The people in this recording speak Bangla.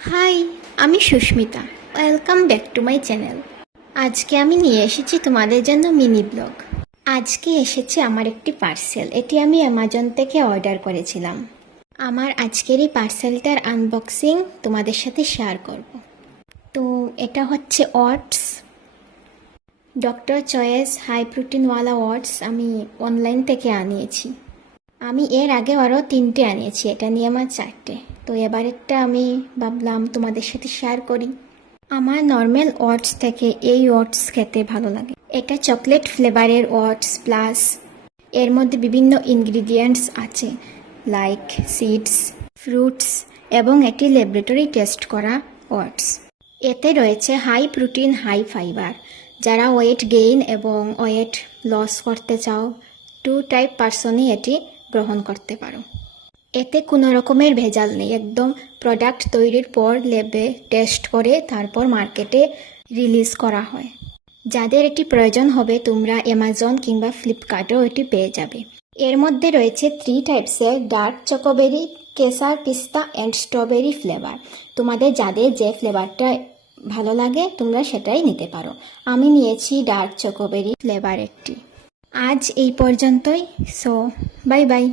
হাই, আমি Susmita. Welcome back to my channel. আজকে আমি নিয়ে এসেছি তোমাদের জন্য মিনি ব্লগ। আজকে এসেছে আমার একটি পার্সেল। এটি আমি অ্যামাজন থেকে অর্ডার করেছিলাম। আমার আজকের এই পার্সেলটার আনবক্সিং তোমাদের সাথে শেয়ার করব। তো এটা হচ্ছে ওটস, ডক্টর চয়েস হাই প্রোটিনওয়ালা ওটস। আমি অনলাইন থেকে আনিয়েছি। আমি এর আগে আরও 3টে আনিয়েছি, এটা নিয়ে আমার 4টে। তো এবারেরটা আমি ভাবলাম তোমাদের সাথে শেয়ার করি। আমার নর্মাল ওটস থেকে এই ওটস খেতে ভালো লাগে। এটা চকলেট ফ্লেভারের ওটস, প্লাস এর মধ্যে বিভিন্ন ইনগ্রিডিয়েন্টস আছে লাইক সিডস, ফ্রুটস, এবং এটি ল্যাবরেটরি টেস্ট করা ওটস। এতে রয়েছে হাই প্রোটিন, হাই ফাইবার। যারা ওয়েট গেইন এবং ওয়েট লস করতে চাও, 2 টাইপ পার্সনই এটি গ্রহণ করতে পারো। এতে কোনো রকমের ভেজাল নেই, একদম প্রোডাক্ট তৈরির পর ল্যাবে টেস্ট করে তারপর মার্কেটে রিলিজ করা হয়। যাদের এটি প্রয়োজন হবে তোমরা অ্যামাজন কিংবা ফ্লিপকার্টেও এটি পেয়ে যাবে। এর মধ্যে রয়েছে 3 টাইপসের ডার্ক চকোবেরি, কেসার পিস্তা অ্যান্ড স্ট্রবেরি ফ্লেভার। তোমাদের যাদের যে ফ্লেভারটা ভালো লাগে তোমরা সেটাই নিতে পারো। আমি নিয়েছি ডার্ক চকোবেরি ফ্লেভারেরটি। আজ এই পর্যন্তই। So bye bye.